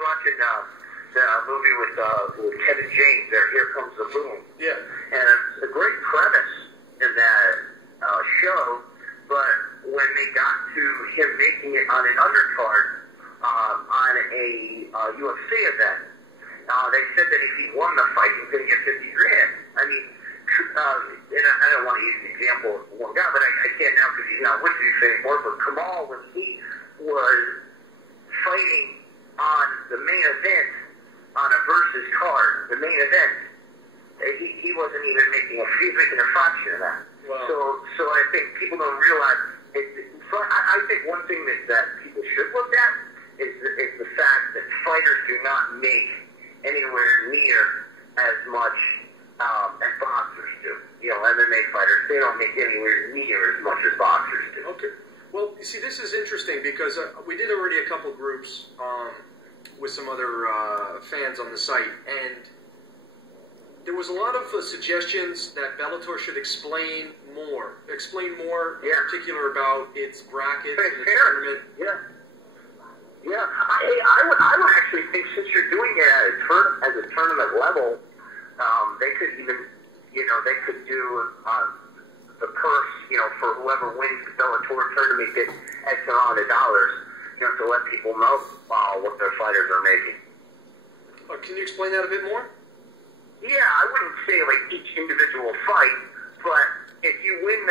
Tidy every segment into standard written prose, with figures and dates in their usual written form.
watching the movie with Kevin James there, Here Comes the Boom. Yeah. And it's a great premise in that show, but when they got to him making it on an undercard on a UFC event, they said that if he won the fight, he was going to get $50,000. I mean, and I don't want to use an example of one guy, but I can't now because he's not with me anymore. But Kamal, when he was fighting on the main event on a versus card, the main event, he wasn't even making a fraction of that. Wow. So I think people don't realize. I think one thing that people should look at is the fact that fighters do not make anywhere near as much as boxers do. You know, MMA fighters, they don't make anywhere near as much as boxers do. Okay. Well, you see, this is interesting because we did already a couple groups with some other fans on the site, and there was a lot of suggestions that Bellator should explain more in particular about its bracket and its tournament. Yeah. I would actually think since you're doing it at a tournament level, they could even, they could do the purse, for whoever wins the Bellator tournament gets X amount of dollars, to let people know what their fighters are making. Can you explain that a bit more? Yeah, I wouldn't say like each individual fight, but if you win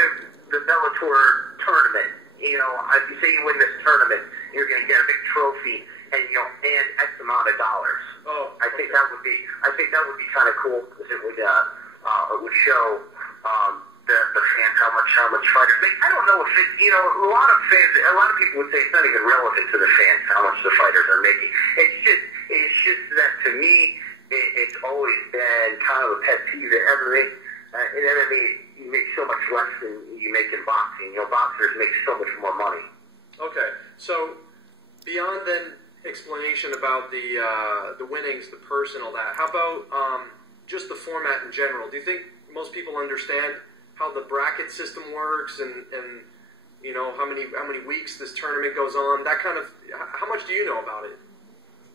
the Bellator tournament, if you say you win this tournament, you're going to get a big trophy and and X amount of dollars. Oh, I think that would be kind of cool because it would show the fans how much fighters make. I don't know if it, a lot of people would say it's not even relevant to the fans how much the fighters are making. It's just that to me, it's always been kind of a pet peeve that in MMA you make so much less than you make in boxing. Boxers make so much more money. Okay, so beyond then explanation about the winnings, the purse, and all that, how about just the format in general? Do you think most people understand how the bracket system works and how many weeks this tournament goes on? That kind of, how much do you know about it?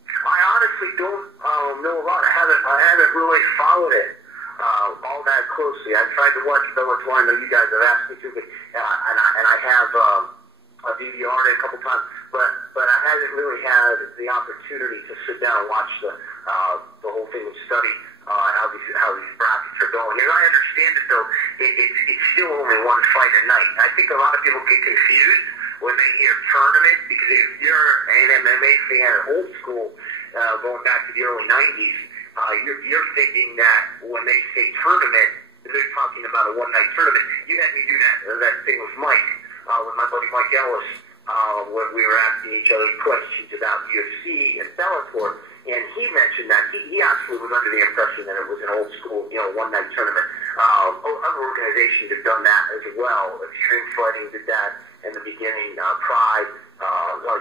I honestly don't know a lot. I haven't really followed it all that closely. I've tried to watch Bellator. I know you guys have asked me to, but and I have a DVR it a couple times, but I haven't really had the opportunity to sit down and watch the whole thing and study how these brackets are going. And I understand it though. It's still only one fight a night. I think a lot of people get confused when they hear tournament because if you're an MMA fan, old school, going back to the early 90s, you're thinking that when they say tournament, they're talking about a one-night tournament. You had me do that thing with Mike, with my buddy Mike Ellis, when we were asking each other questions about UFC and Bellator, and he mentioned that he actually was under the impression that it was an old school, one-night tournament. Other organizations have done that as well. Extreme Fighting did that in the beginning. Pride,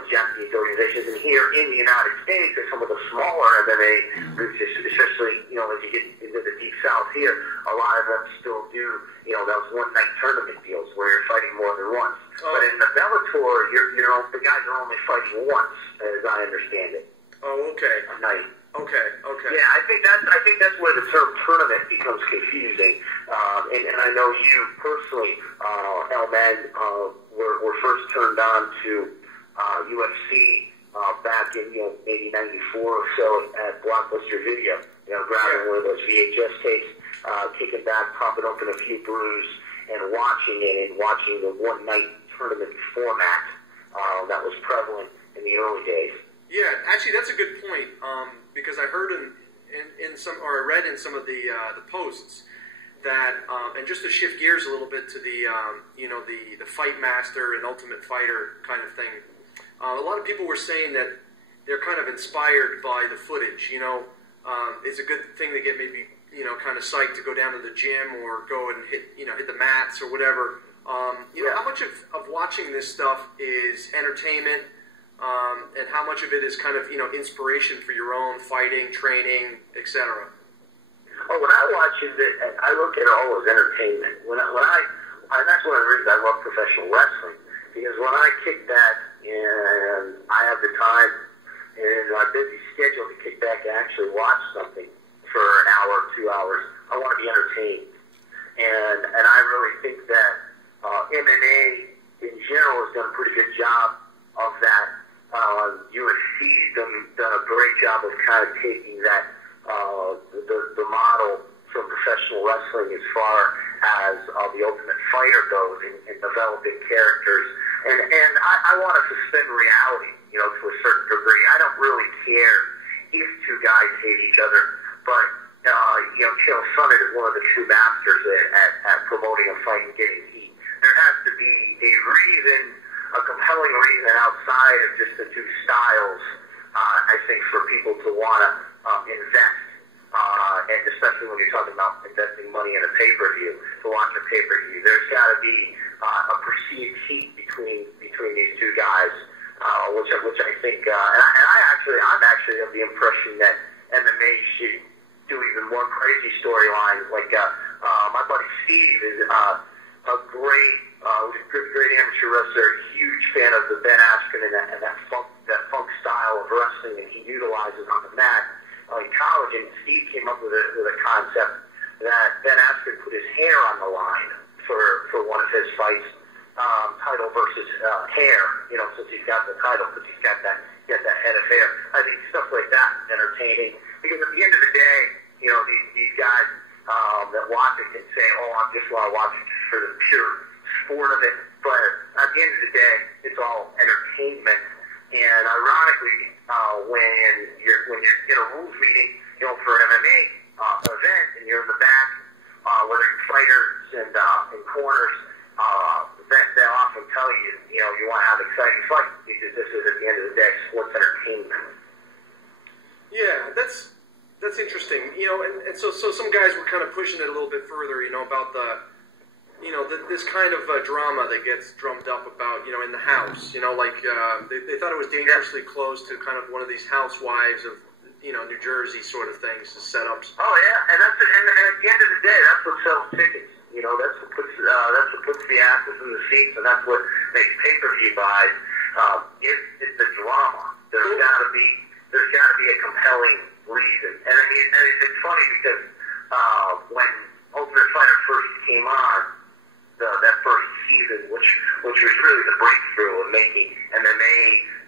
Japanese organizations, and here in the United States, there's some of the smaller MMA groups, especially as you get into the deep south here, a lot of them still do those one-night tournament deals where you're fighting more than once. But in the Bellator, the guys are only fighting once, as I understand it. Oh, okay. A night. Okay. Yeah, I think that's where the term tournament becomes confusing. And I know you personally, Elman, were first turned on to UFC back in maybe '94 or so at Blockbuster Video. Grabbing one of those VHS tapes, kicking back, popping open a few brews, and watching the one night tournament format that was prevalent in the early days. Yeah, actually, that's a good point because I heard in some, or I read in some of the posts that, and just to shift gears a little bit to the the Fight Master and Ultimate Fighter kind of thing. A lot of people were saying that they're kind of inspired by the footage. It's a good thing to get maybe kind of psyched to go down to the gym or go and hit the mats or whatever. How much of watching this stuff is entertainment? And how much of it is kind of, inspiration for your own fighting, training, etc.? Oh, when I watch it, I look at it all as entertainment. And that's one of the reasons I love professional wrestling, because when I kick back and I have the time and my busy schedule, actually watch something for an hour, 2 hours. I want to be entertained. And I really think that MMA in general has done a pretty good job of that. UFC's done a great job of kind of taking that the model from professional wrestling as far as the Ultimate Fighter goes in developing characters. And I want to suspend reality, to a certain degree. I don't really care if two guys hate each other, but Chael Sonnen is one of the true masters at promoting a fight and getting heat. There has to be a compelling reason outside of just the two styles, I think, for people to want to invest, and especially when you're talking about investing money in a pay-per-view, to watch a pay-per-view. There's got to be a perceived heat between these two guys, which I think, I'm actually of the impression that MMA should do even more crazy storylines. Like my buddy Steve is a great amateur wrestler, huge fan of the Ben Askren and that funk style of wrestling that he utilizes on the mat in college. And Steve came up with a concept that Ben Askren put his hair on the line for one of his fights, title versus hair. Since he's got the title, because he's got that head of hair. I think stuff like that is entertaining, because at the end of the day, these guys that watch it can say, "Oh, I just want to watch it for the pure sport of it." But at the end of the day, it's all entertainment. And ironically, when you're in a rules meeting, for an MMA event, and you're in the back, whether it's fighters and corners, they'll often tell you, you want to have exciting fights, because this is, at the end of the day, sports entertainment. Yeah, that's interesting. And so some guys were kind of pushing it a little bit further, about this kind of drama that gets drummed up about, in the house. They thought it was dangerously close to kind of one of these housewives of, New Jersey sort of things, setups. Oh yeah, and at the end of the day, that's what sells tickets. That's what puts the asses in the seats, and that's what makes pay-per-view buys. It's the drama. There's got to be a compelling reason. And I mean, it's funny because when Ultimate Fighter first came on, that first season, which was really the breakthrough of making MMA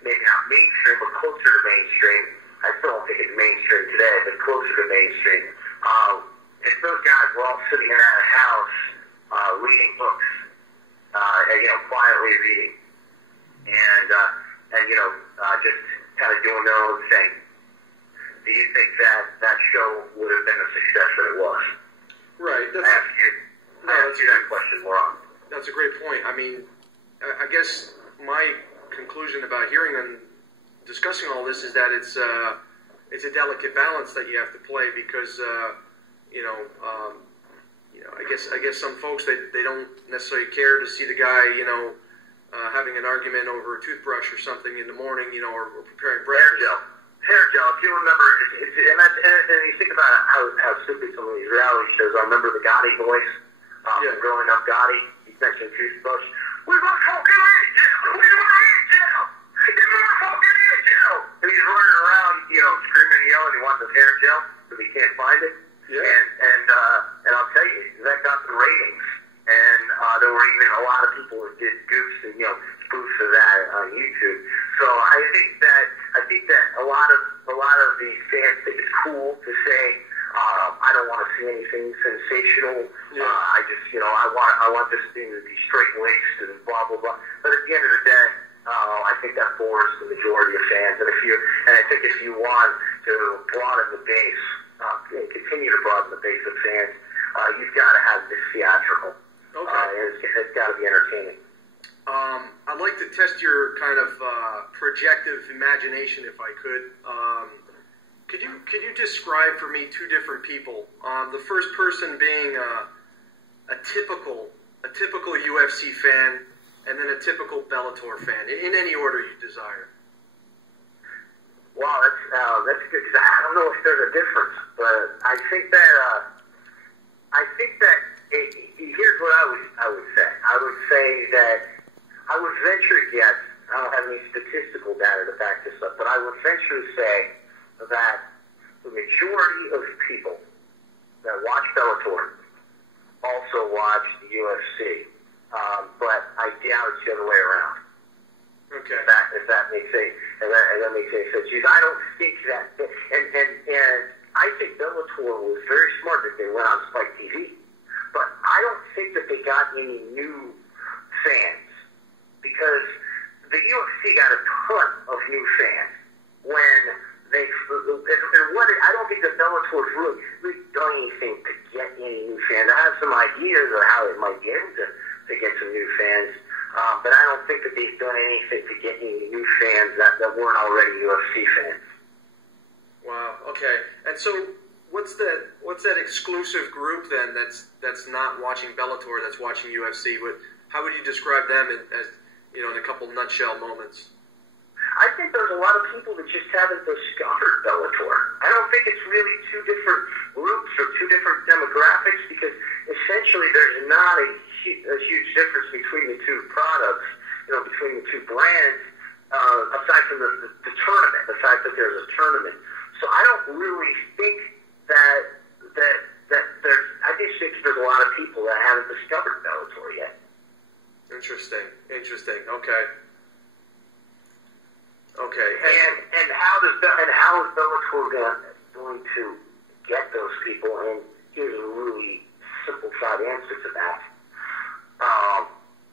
maybe not mainstream, but closer to mainstream. I still don't think it's mainstream today, but closer to mainstream. If those guys were all sitting in that house reading books, quietly reading, and just kind of doing their own thing, do you think that show would have been a success that it was? Right. I asked you that question more on. That's a great point. I mean, I guess my conclusion about hearing them discussing all this is that it's a delicate balance that you have to play, because I guess some folks they don't necessarily care to see the guy having an argument over a toothbrush or something in the morning, or preparing breakfast. Hair gel. If you remember, and you think about how stupid some of these reality shows are. Remember the Gotti voice? From growing up, Gotti. He mentioned toothbrush. We want fucking hair gel. We want hair gel. We want fucking hair gel. And he's running around, screaming and yelling. He wants his hair gel because he can't find it. Yeah. And I'll tell you, that got the ratings. And there were even a lot of people who did goofs and spoofs of that on YouTube. So I think that a lot of the fans think it's cool to say, I don't want to see anything sensational. Yeah. I want this thing to be straight laced and blah blah blah. But at the end of the day, I think that bores the majority of fans. And I think if you want to broaden the base, and continue to broaden the base of fans, you've got to have this theatrical. Okay. It's got to be entertaining. I'd like to test your kind of projective imagination, if I could. Could you describe for me two different people? The first person being a typical UFC fan, and then a typical Bellator fan, in any order you desire. Wow, that's good, because I don't know if there's a difference, but I think that here's what I would say. I would say that I would venture to guess. I don't have any statistical data to back this up, but I would venture to say that the majority of people that watch Bellator also watch the UFC. But I doubt it's the other way around. Okay. If that makes any sense. I don't think that, and I think Bellator was very smart that they went on Spike TV, but I don't think that they got any new fans, because the UFC got a ton of new fans when they, I don't think that Bellator's really done anything to get any new fans. I have some ideas of how it might be able to get some new fans. But I don't think that they've done anything to get any new fans that weren't already UFC fans. Wow. Okay. And so, what's that exclusive group then that's not watching Bellator, that's watching UFC? How would you describe them as in a couple nutshell moments? I think there's a lot of people that just haven't discovered Bellator. I don't think it's really two different groups or two different demographics, because essentially there's not a huge difference between the two products, between the two brands, aside from the tournament, the fact that there's a tournament. So I don't really think that there's, I just think there's a lot of people that haven't discovered Bellator yet. Interesting. Okay. And how is Bellator going to get those people? And here's a really simplified answer to that.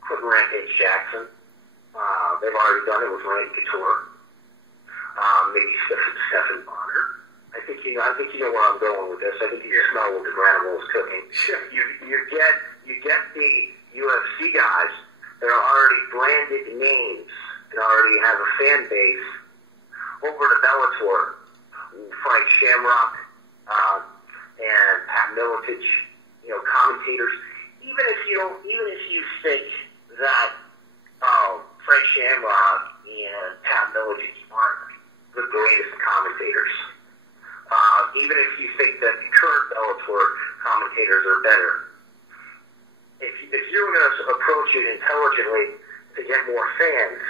Put Rampage Jackson. They've already done it with Randy Couture. Maybe Stephen Bonner. I think you know where I'm going with this. I think you smell what the Granimal is cooking. You get the UFC guys that are already branded names and already have a fan base over to Bellator. Frank Shamrock and Pat Miletich, commentators. Even if you think that Frank Shamrock and Pat Miletich aren't the greatest commentators, even if you think that the current Bellator commentators are better, if you were going to approach it intelligently to get more fans,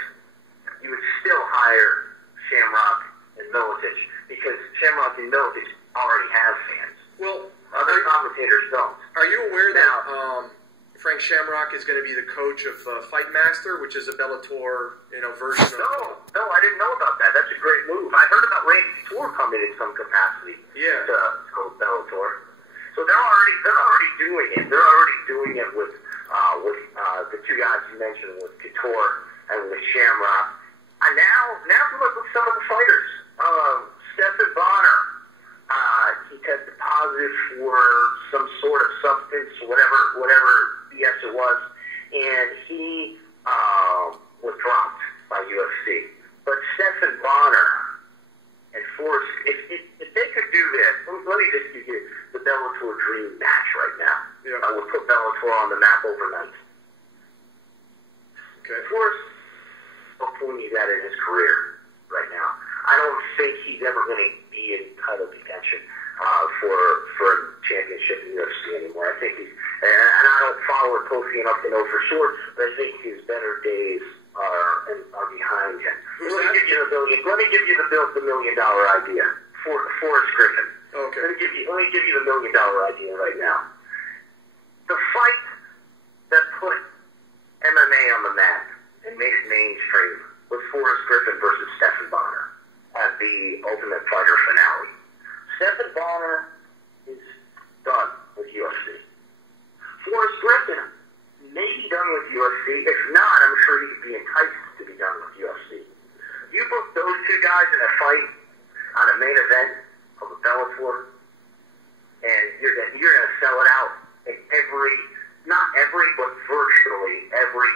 you would still hire Shamrock and Miletich, because Shamrock and Miletich already have fans. Well, other commentators don't. Are you aware that Frank Shamrock is going to be the coach of Fight Master, which is a Bellator, version of... No, I didn't know about that. That's a great move. I heard about Randy Couture coming in some capacity to Bellator. So they're already doing it. They're already doing it with the two guys you mentioned, with Couture and with Shamrock. And now look at some of the fighters. Stephen Bonner, he tested positive for some sort of substance, whatever BS it was, and he was dropped by UFC. But Stephen Bonner and Forrest, if they could do this, let me just give you the Bellator dream match right now. Yeah. I will put Bellator on the map overnight. Okay. Forrest, before he's at in his career right now, I don't think he's ever going to be in title contention for a championship in the UFC anymore. I think and I don't follow it closely enough to know for sure, but I think his better days are behind him. Let me give you the $1 million idea for Forrest Griffin. Okay. Let me give you the $1 million idea right now. The fight that put MMA on the map and made it mainstream was Forrest Griffin versus Stephen Bonner at the Ultimate Fighter finale. Stephen Bonner is done with UFC. Forrest Griffin may be done with UFC. If not, I'm sure he could be enticed to be done with UFC. You put those two guys in a fight on a main event of a Bellator, and you're going to sell it out in but virtually every